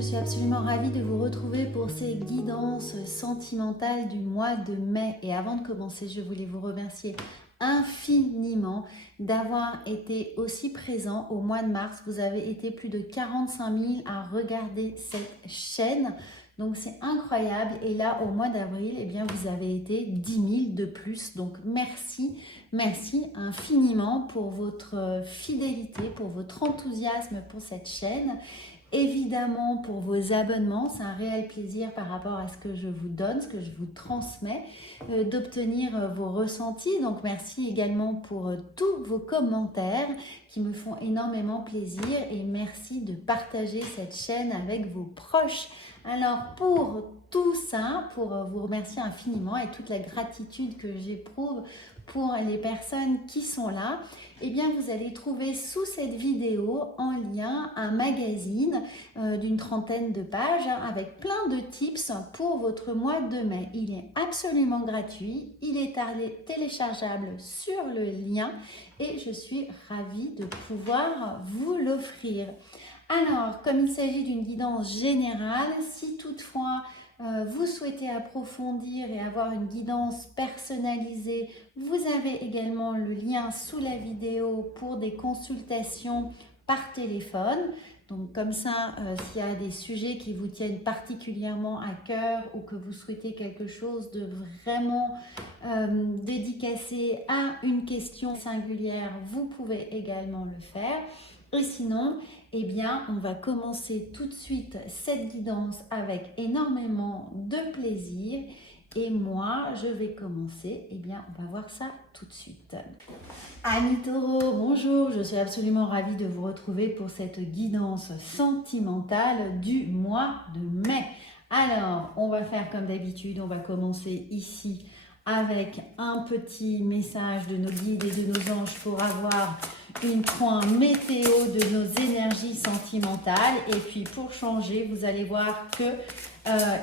je suis absolument ravie de vous retrouver pour ces guidances sentimentales du mois de mai. Et avant de commencer, je voulais vous remercier infiniment d'avoir été aussi présent au mois de mars. Vous avez été plus de 45 000 à regarder cette chaîne. Donc c'est incroyable. Et là, au mois d'avril, eh bien, vous avez été 10 000 de plus. Donc merci, merci infiniment pour votre fidélité, pour votre enthousiasme pour cette chaîne. Évidemment, pour vos abonnements, c'est un réel plaisir par rapport à ce que je vous donne, ce que je vous transmets, d'obtenir vos ressentis. Donc, merci également pour tous vos commentaires qui me font énormément plaisir et merci de partager cette chaîne avec vos proches. Alors, pour tout ça, pour vous remercier infiniment et toute la gratitude que j'éprouve pour les personnes qui sont là, eh bien vous allez trouver sous cette vidéo en lien un magazine d'une trentaine de pages avec plein de tips pour votre mois de mai. Il est absolument gratuit, il est téléchargeable sur le lien et je suis ravie de pouvoir vous l'offrir. Alors, comme il s'agit d'une guidance générale, si toutefois vous souhaitez approfondir et avoir une guidance personnalisée, vous avez également le lien sous la vidéo pour des consultations par téléphone. Donc comme ça, s'il y a des sujets qui vous tiennent particulièrement à cœur ou que vous souhaitez quelque chose de vraiment dédicacé à une question singulière, vous pouvez également le faire. Et sinon, eh bien, on va commencer tout de suite cette guidance avec énormément de plaisir. Et moi, je vais commencer. Eh bien, on va voir ça tout de suite. Amis Taureaux, bonjour. Je suis absolument ravie de vous retrouver pour cette guidance sentimentale du mois de mai. Alors, on va faire comme d'habitude. On va commencer ici avec un petit message de nos guides et de nos anges pour avoir une point météo de nos énergies sentimentales. Et puis pour changer, vous allez voir que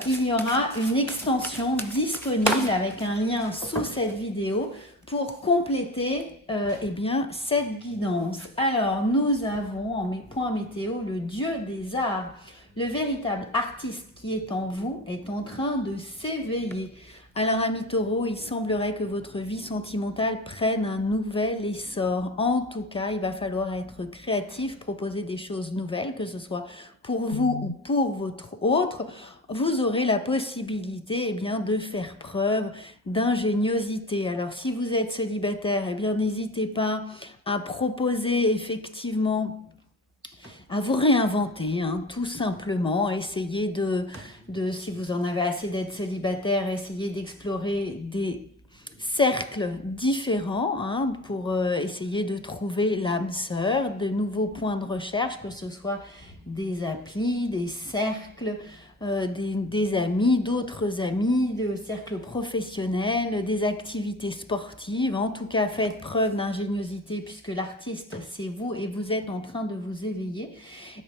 il y aura une extension disponible avec un lien sous cette vidéo pour compléter eh bien, cette guidance. Alors nous avons en mes points météo le dieu des arts. Le véritable artiste qui est en vous est en train de s'éveiller. Alors, amis taureaux, il semblerait que votre vie sentimentale prenne un nouvel essor. En tout cas, il va falloir être créatif, proposer des choses nouvelles, que ce soit pour vous ou pour votre autre. Vous aurez la possibilité eh bien, de faire preuve d'ingéniosité. Alors, si vous êtes célibataire, eh bien, n'hésitez pas à proposer effectivement, à vous réinventer, tout simplement. Essayez si vous en avez assez d'être célibataire, essayez d'explorer des cercles différents pour essayer de trouver l'âme sœur, de nouveaux points de recherche, que ce soit des applis, des cercles, des amis, d'autres amis, de cercles professionnels, des activités sportives. En tout cas, faites preuve d'ingéniosité puisque l'artiste, c'est vous et vous êtes en train de vous éveiller.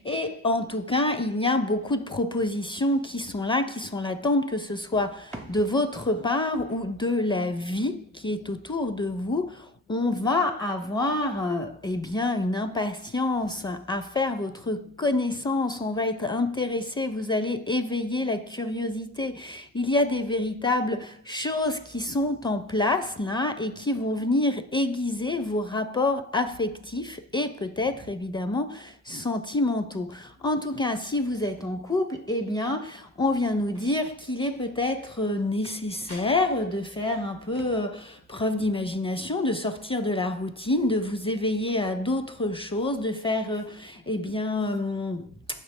Et en tout cas, il y a beaucoup de propositions qui sont là, qui sont latentes, que ce soit de votre part ou de la vie qui est autour de vous. On va avoir eh bien, une impatience à faire votre connaissance, on va être intéressé, vous allez éveiller la curiosité. Il y a des véritables choses qui sont en place là et qui vont venir aiguiser vos rapports affectifs et peut-être évidemment sentimentaux. En tout cas, si vous êtes en couple, eh bien, on vient nous dire qu'il est peut-être nécessaire de faire un peu preuve d'imagination, de sortir de la routine, de vous éveiller à d'autres choses, de faire, eh bien,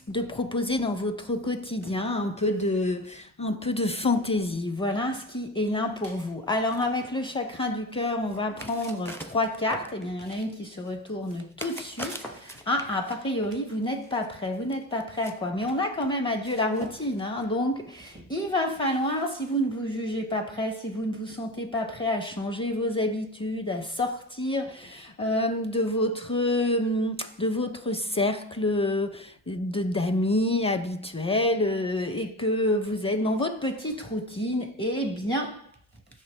de proposer dans votre quotidien un peu de fantaisie. Voilà ce qui est là pour vous. Alors, avec le chakra du cœur, on va prendre 3 cartes. Eh bien, il y en a une qui se retourne tout de suite. A priori, vous n'êtes pas prêt. Vous n'êtes pas prêt à quoi? Mais on a quand même adieu la routine. Donc, il va falloir, si vous ne vous jugez pas prêt, si vous ne vous sentez pas prêt à changer vos habitudes, à sortir de votre cercle d'amis habituels et que vous êtes dans votre petite routine, eh bien,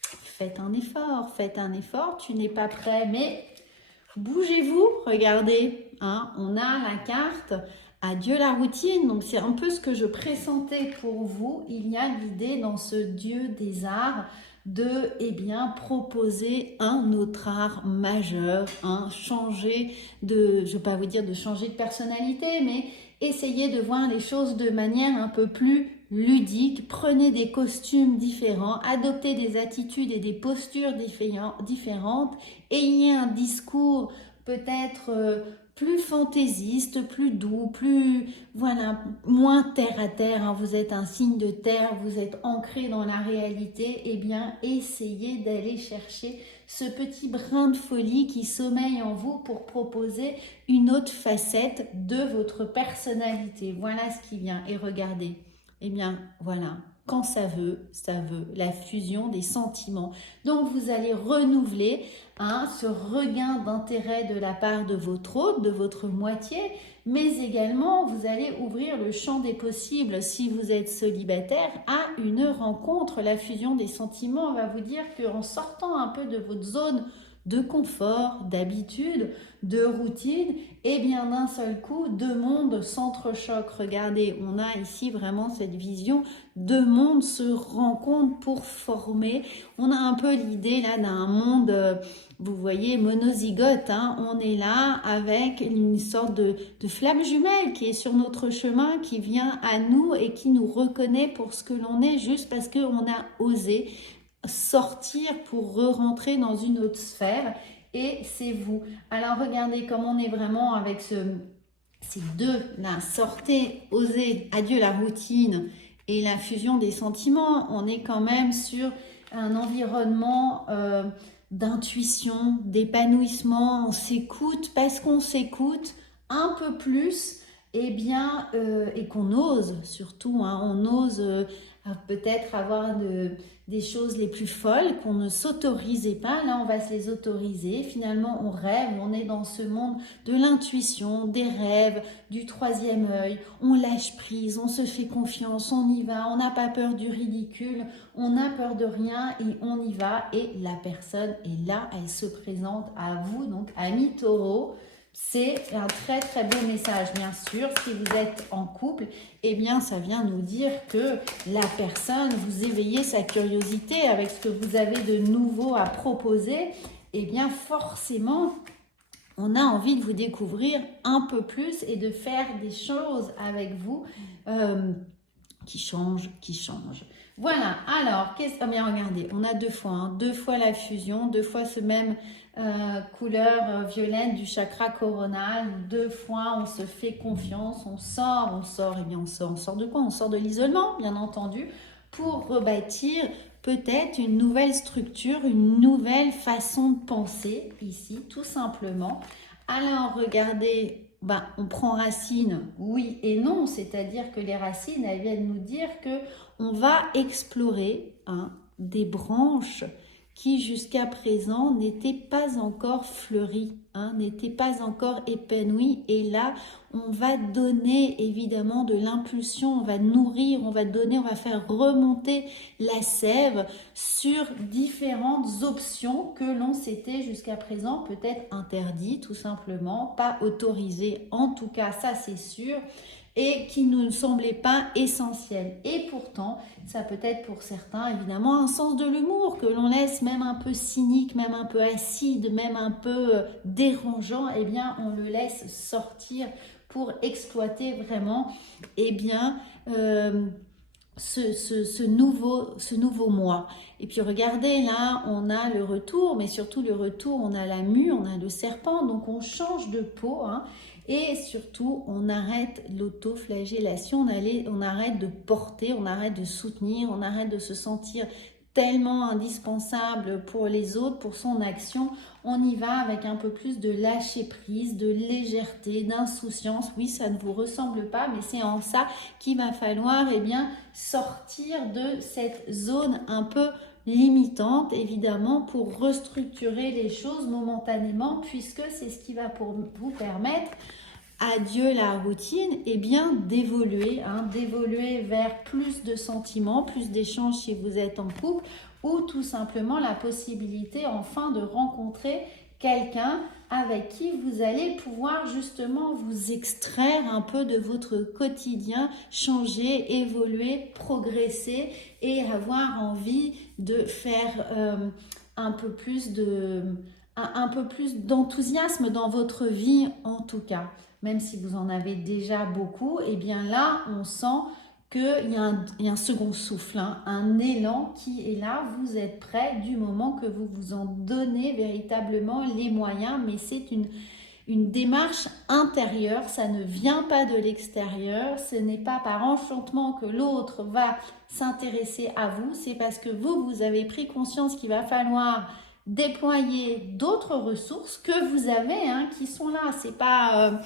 faites un effort. Tu n'es pas prêt, mais bougez-vous, regardez, on a la carte Adieu la routine, donc c'est un peu ce que je pressentais pour vous. Il y a l'idée dans ce Dieu des arts de proposer un autre art majeur, changer de, je ne vais pas vous dire de changer de personnalité, mais essayer de voir les choses de manière un peu plus ludique. Prenez des costumes différents, adoptez des attitudes et des postures différentes, ayez un discours peut-être plus fantaisiste, plus doux, plus, voilà, moins terre à terre. Vous êtes un signe de terre, vous êtes ancré dans la réalité. Essayez d'aller chercher ce petit brin de folie qui sommeille en vous pour proposer une autre facette de votre personnalité. Voilà ce qui vient. Et regardez, voilà. Quand ça veut, la fusion des sentiments. Donc, vous allez renouveler ce regain d'intérêt de la part de votre hôte, de votre moitié, mais également, vous allez ouvrir le champ des possibles, si vous êtes célibataire, à une rencontre. La fusion des sentiments va vous dire qu'en sortant un peu de votre zone de confort, d'habitude, de routine, d'un seul coup, deux mondes s'entrechoquent. Regardez, on a ici vraiment cette vision, deux mondes se rencontrent pour former. On a un peu l'idée là d'un monde, vous voyez, monozygote. On est là avec une sorte de flamme jumelle qui est sur notre chemin, qui vient à nous et qui nous reconnaît pour ce que l'on est, juste parce qu'on a osé sortir pour re-rentrer dans une autre sphère, et c'est vous. Alors regardez comme on est vraiment avec ces deux là, sortez, osez, adieu la routine et la fusion des sentiments. On est quand même sur un environnement d'intuition, d'épanouissement. On s'écoute parce qu'on s'écoute un peu plus, et qu'on ose surtout, on ose peut-être avoir des choses les plus folles qu'on ne s'autorisait pas. Là, on va se les autoriser. Finalement, on rêve, on est dans ce monde de l'intuition, des rêves, du troisième œil. On lâche prise, on se fait confiance, on y va, on n'a pas peur du ridicule, on n'a peur de rien et on y va. Et la personne est là, elle se présente à vous, donc ami Taureau. C'est un très très beau message, bien sûr. Si vous êtes en couple, ça vient nous dire que la personne, vous éveillez sa curiosité avec ce que vous avez de nouveau à proposer. Forcément, on a envie de vous découvrir un peu plus et de faire des choses avec vous qui changent. Voilà, alors, regardez, on a deux fois la fusion, deux fois ce même couleur violette du chakra coronal, deux fois on se fait confiance, on sort, on sort de quoi? On sort de l'isolement, bien entendu, pour rebâtir peut-être une nouvelle structure, une nouvelle façon de penser ici, tout simplement. Alors, regardez, on prend racine, oui et non, c'est-à-dire que les racines, elles viennent nous dire que on va explorer des branches qui jusqu'à présent n'étaient pas encore fleuries, n'étaient pas encore épanouies. Et là, on va donner évidemment de l'impulsion, on va nourrir, on va faire remonter la sève sur différentes options que l'on s'était jusqu'à présent peut-être interdit, tout simplement, pas autorisé, en tout cas, ça c'est sûr, et qui ne nous semblait pas essentiel. Et pourtant, ça peut être pour certains, évidemment, un sens de l'humour que l'on laisse même un peu cynique, même un peu acide, même un peu dérangeant, on le laisse sortir pour exploiter vraiment, ce nouveau moi. Et puis regardez, là, on a le retour, mais surtout le retour, on a la mue, on a le serpent, donc on change de peau, et surtout, on arrête l'autoflagellation, on arrête de porter, on arrête de soutenir, on arrête de se sentir tellement indispensable pour les autres, pour son action. On y va avec un peu plus de lâcher prise, de légèreté, d'insouciance. Oui, ça ne vous ressemble pas, mais c'est en ça qu'il va falloir sortir de cette zone un peu limitante, évidemment, pour restructurer les choses momentanément, puisque c'est ce qui va vous permettre, adieu la routine, d'évoluer, d'évoluer vers plus de sentiments, plus d'échanges si vous êtes en couple, ou tout simplement la possibilité enfin de rencontrer quelqu'un avec qui vous allez pouvoir justement vous extraire un peu de votre quotidien, changer, évoluer, progresser et avoir envie de faire un peu plus d'enthousiasme dans votre vie en tout cas. Même si vous en avez déjà beaucoup, et bien là, on sent qu'il y a un second souffle, hein, un élan qui est là, vous êtes prêt du moment que vous vous en donnez véritablement les moyens, mais c'est une démarche intérieure, ça ne vient pas de l'extérieur, ce n'est pas par enchantement que l'autre va s'intéresser à vous, c'est parce que vous avez pris conscience qu'il va falloir déployer d'autres ressources que vous avez, hein, qui sont là, c'est pas...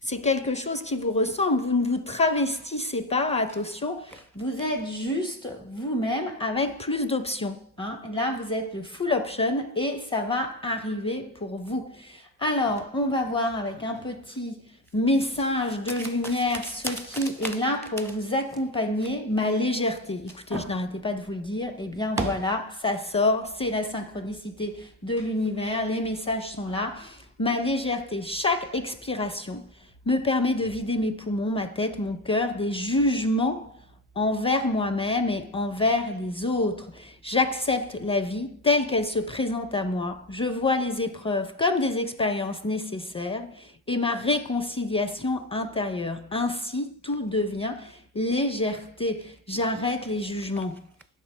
c'est quelque chose qui vous ressemble, vous ne vous travestissez pas, attention, vous êtes juste vous-même avec plus d'options. Hein. Là, vous êtes le full option et ça va arriver pour vous. Alors, on va voir avec un petit message de lumière ce qui est là pour vous accompagner, ma légèreté. Écoutez, je n'arrêtais pas de vous le dire, et bien voilà, ça sort, c'est la synchronicité de l'univers, les messages sont là. Ma légèreté, chaque expiration me permet de vider mes poumons, ma tête, mon cœur, des jugements envers moi-même et envers les autres. J'accepte la vie telle qu'elle se présente à moi. Je vois les épreuves comme des expériences nécessaires et ma réconciliation intérieure. Ainsi, tout devient légèreté. J'arrête les jugements.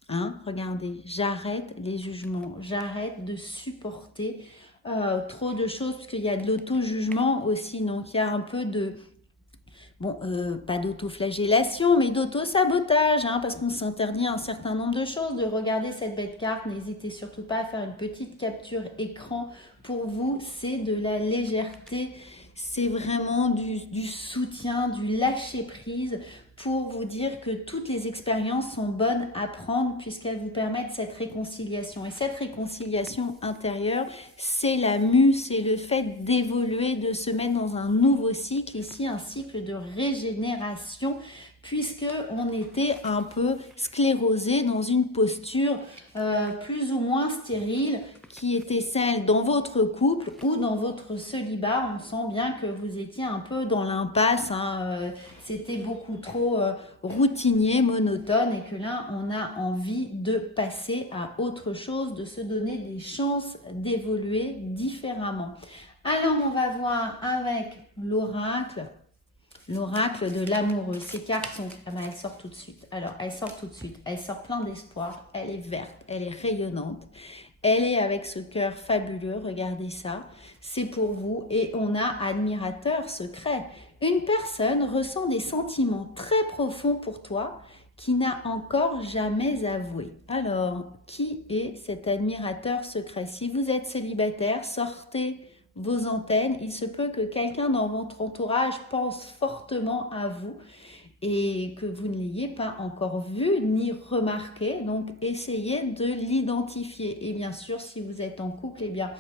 Hein, regardez, j'arrête les jugements. J'arrête de supporter trop de choses, parce qu'il y a de l'auto-jugement aussi, donc il y a un peu de, bon, pas d'autoflagellation, mais d'auto-sabotage, hein, parce qu'on s'interdit un certain nombre de choses, de regarder cette belle carte, n'hésitez surtout pas à faire une petite capture écran, pour vous, c'est de la légèreté, c'est vraiment du soutien, du lâcher-prise, pour vous dire que toutes les expériences sont bonnes à prendre puisqu'elles vous permettent cette réconciliation. Et cette réconciliation intérieure, c'est la mue, c'est le fait d'évoluer, de se mettre dans un nouveau cycle, ici un cycle de régénération, puisque on était un peu sclérosé dans une posture plus ou moins stérile, qui était celle dans votre couple ou dans votre célibat. On sent bien que vous étiez un peu dans l'impasse, hein, c'était beaucoup trop routinier, monotone, et que là, on a envie de passer à autre chose, de se donner des chances d'évoluer différemment. Alors, on va voir avec l'oracle de l'amoureux. Ces cartes sont... Ah ben, elles sortent tout de suite. Alors, elles sortent tout de suite. Elle sort plein d'espoir. Elle est verte. Elle est rayonnante. Elle est avec ce cœur fabuleux. Regardez ça. C'est pour vous. Et on a admirateur secret. Une personne ressent des sentiments très profonds pour toi qui n'a encore jamais avoué. Alors, qui est cet admirateur secret? Si vous êtes célibataire, sortez vos antennes, il se peut que quelqu'un dans votre entourage pense fortement à vous et que vous ne l'ayez pas encore vu ni remarqué, donc essayez de l'identifier. Et bien sûr, si vous êtes en couple, eh bien,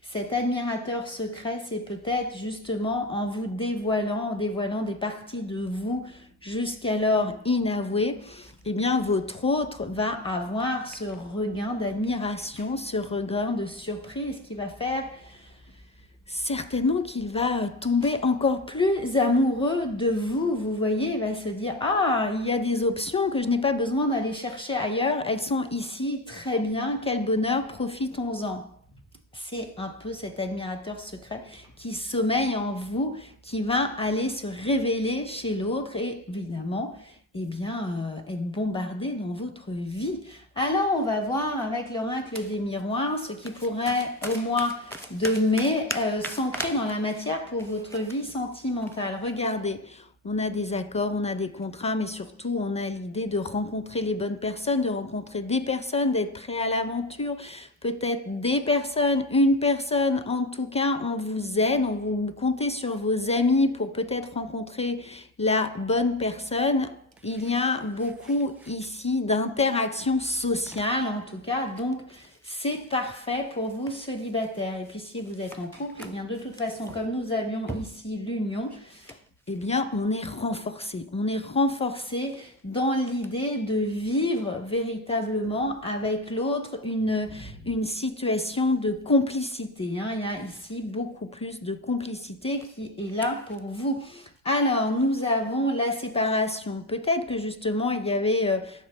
cet admirateur secret, c'est peut-être justement en vous dévoilant, des parties de vous jusqu'alors inavouées, eh bien, votre autre va avoir ce regain d'admiration, ce regain de surprise qui va faire certainement qu'il va tomber encore plus amoureux de vous. Vous voyez, il va se dire « Ah, il y a des options que je n'ai pas besoin d'aller chercher ailleurs. Elles sont ici, très bien, quel bonheur, profitons-en. » C'est un peu cet admirateur secret qui sommeille en vous, qui va aller se révéler chez l'autre et évidemment, eh bien, être bombardé dans votre vie. Alors, on va voir avec l'oracle des miroirs ce qui pourrait, au mois de mai, s'ancrer dans la matière pour votre vie sentimentale. Regardez, on a des accords, on a des contrats, mais surtout, on a l'idée de rencontrer les bonnes personnes, de rencontrer des personnes, d'être prêt à l'aventure, peut-être des personnes, une personne. En tout cas, on vous aide, on vous comptez sur vos amis pour peut-être rencontrer la bonne personne. Il y a beaucoup ici d'interactions sociales en tout cas, donc c'est parfait pour vous célibataires. Et puis si vous êtes en couple, eh bien de toute façon, comme nous avions ici l'union, eh bien on est renforcé dans l'idée de vivre véritablement avec l'autre une situation de complicité. Hein. Il y a ici beaucoup plus de complicité qui est là pour vous. Alors, nous avons la séparation. Peut-être que justement,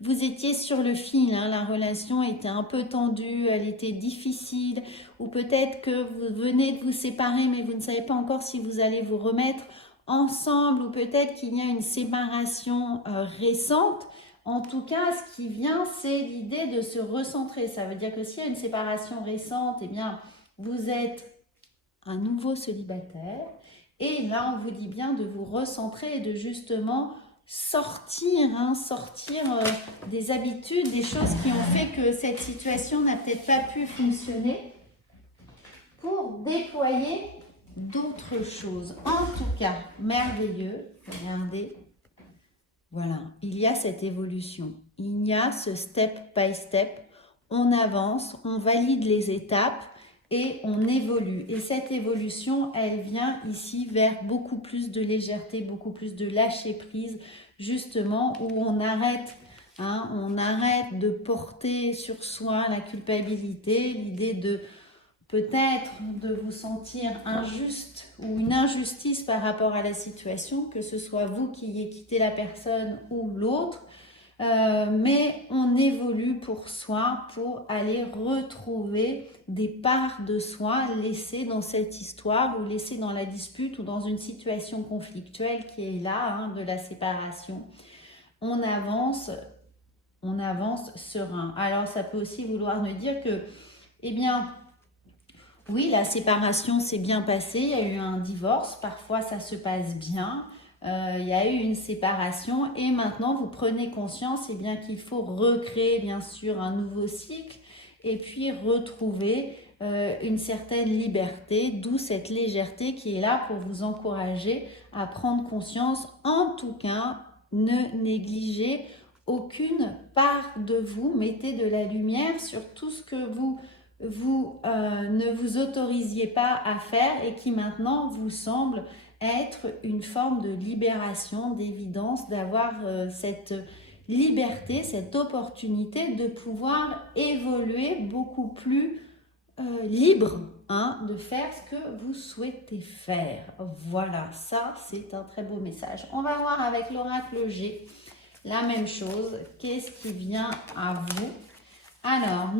vous étiez sur le fil, hein, la relation était un peu tendue, elle était difficile, ou peut-être que vous venez de vous séparer, mais vous ne savez pas encore si vous allez vous remettre ensemble, ou peut-être qu'il y a une séparation récente. En tout cas, ce qui vient, c'est l'idée de se recentrer. Ça veut dire que s'il y a une séparation récente, eh bien, vous êtes un nouveau célibataire. Et là, on vous dit bien de vous recentrer et de justement sortir des habitudes, des choses qui ont fait que cette situation n'a peut-être pas pu fonctionner pour déployer d'autres choses. En tout cas, merveilleux. Regardez. Voilà, il y a cette évolution. Il y a ce step by step. On avance, on valide les étapes et on évolue. Et cette évolution, elle vient ici vers beaucoup plus de légèreté, beaucoup plus de lâcher prise, justement, où on arrête de porter sur soi la culpabilité, l'idée de peut-être de vous sentir injuste ou une injustice par rapport à la situation, que ce soit vous qui ayez quitté la personne ou l'autre. Mais on évolue pour soi, pour aller retrouver des parts de soi laissées dans cette histoire ou laissées dans la dispute ou dans une situation conflictuelle qui est là, hein, de la séparation. On avance serein. Alors ça peut aussi vouloir me dire que, eh bien, oui, la séparation s'est bien passée, il y a eu un divorce, parfois ça se passe bien. Il y a eu une séparation et maintenant vous prenez conscience bien qu'il faut recréer bien sûr un nouveau cycle et puis retrouver une certaine liberté, d'où cette légèreté qui est là pour vous encourager à prendre conscience. En tout cas, ne négligez aucune part de vous, mettez de la lumière sur tout ce que vous ne vous autorisiez pas à faire et qui maintenant vous semble être une forme de libération, d'évidence, d'avoir cette liberté, cette opportunité de pouvoir évoluer beaucoup plus libre, hein, de faire ce que vous souhaitez faire. Voilà, ça c'est un très beau message. On va voir avec l'oracle G la même chose. Qu'est-ce qui vient à vous? Alors,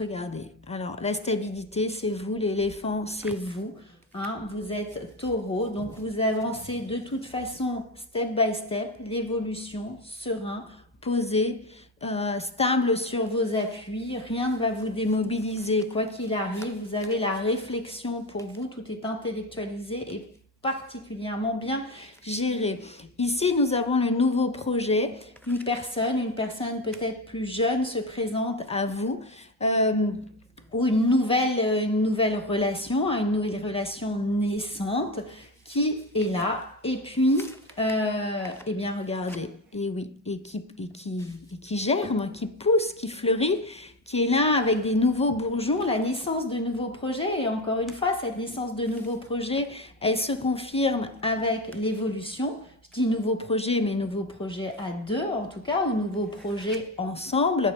regardez, alors la stabilité, c'est vous, l'éléphant, c'est vous. Hein, vous êtes taureau, donc vous avancez de toute façon step by step, l'évolution, serein, posé, stable sur vos appuis, rien ne va vous démobiliser quoi qu'il arrive, vous avez la réflexion pour vous, tout est intellectualisé et particulièrement bien géré. Ici, nous avons le nouveau projet, une personne peut-être plus jeune se présente à vous, ou une nouvelle relation, une nouvelle relation naissante qui est là. Et puis, eh bien, regardez, et oui, et qui germe, qui pousse, qui fleurit, qui est là avec des nouveaux bourgeons, la naissance de nouveaux projets. Et encore une fois, cette naissance de nouveaux projets, elle se confirme avec l'évolution. Je dis nouveau projet, mais nouveau projet à deux en tout cas, ou nouveau projet ensemble,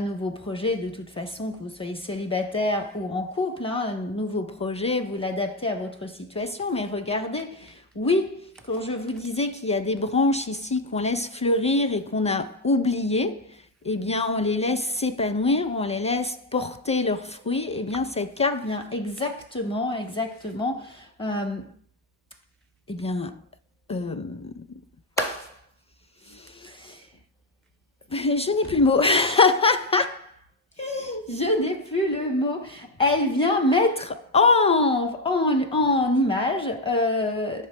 nouveau projet de toute façon, que vous soyez célibataire ou en couple, hein, nouveau projet, vous l'adaptez à votre situation. Mais regardez, oui, quand je vous disais qu'il y a des branches ici qu'on laisse fleurir et qu'on a oubliées, eh bien on les laisse s'épanouir, on les laisse porter leurs fruits. Eh bien cette carte vient exactement, eh bien, je n'ai plus le mot. Je n'ai plus le mot. Elle vient mettre en image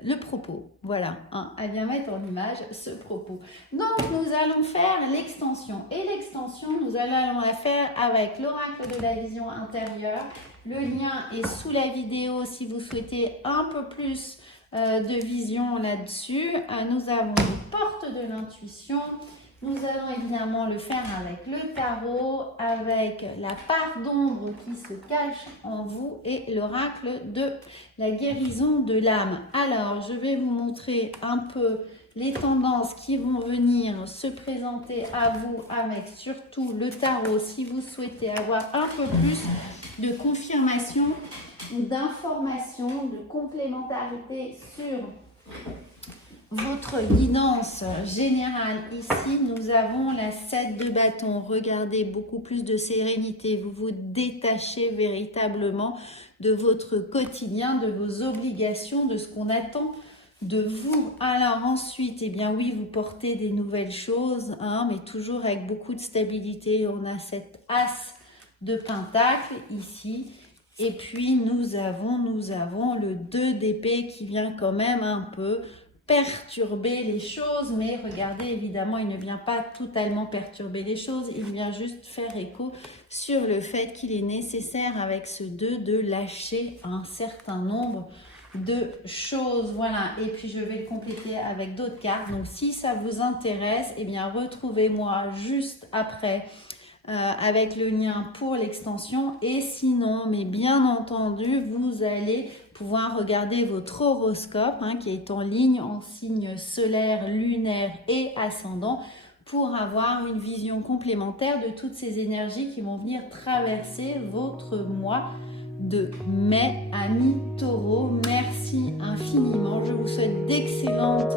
le propos. Voilà, hein, elle vient mettre en image ce propos. Donc, nous allons faire l'extension. Et l'extension, nous allons la faire avec l'oracle de la vision intérieure. Le lien est sous la vidéo si vous souhaitez un peu plus de vision là-dessus. Nous avons les portes de l'intuition. Nous allons évidemment le faire avec le tarot, avec la part d'ombre qui se cache en vous et l'oracle de la guérison de l'âme. Alors, je vais vous montrer un peu les tendances qui vont venir se présenter à vous avec surtout le tarot si vous souhaitez avoir un peu plus de confirmation, d'information, de complémentarité sur votre guidance générale. Ici, nous avons la 7 de bâton. Regardez, beaucoup plus de sérénité. Vous vous détachez véritablement de votre quotidien, de vos obligations, de ce qu'on attend de vous. Alors ensuite, eh bien oui, vous portez des nouvelles choses, hein, mais toujours avec beaucoup de stabilité. On a cette as de pentacle ici. Et puis, nous avons le 2 d'épée qui vient quand même un peu perturber les choses, mais regardez, évidemment, il ne vient pas totalement perturber les choses, il vient juste faire écho sur le fait qu'il est nécessaire avec ce 2 de lâcher un certain nombre de choses. Voilà, et puis je vais le compléter avec d'autres cartes. Donc si ça vous intéresse, eh bien retrouvez-moi juste après avec le lien pour l'extension. Et sinon, mais bien entendu, vous allez pouvoir regarder votre horoscope qui est en ligne en signe solaire, lunaire et ascendant pour avoir une vision complémentaire de toutes ces énergies qui vont venir traverser votre mois de mai. Amis taureaux, merci infiniment. Je vous souhaite d'excellentes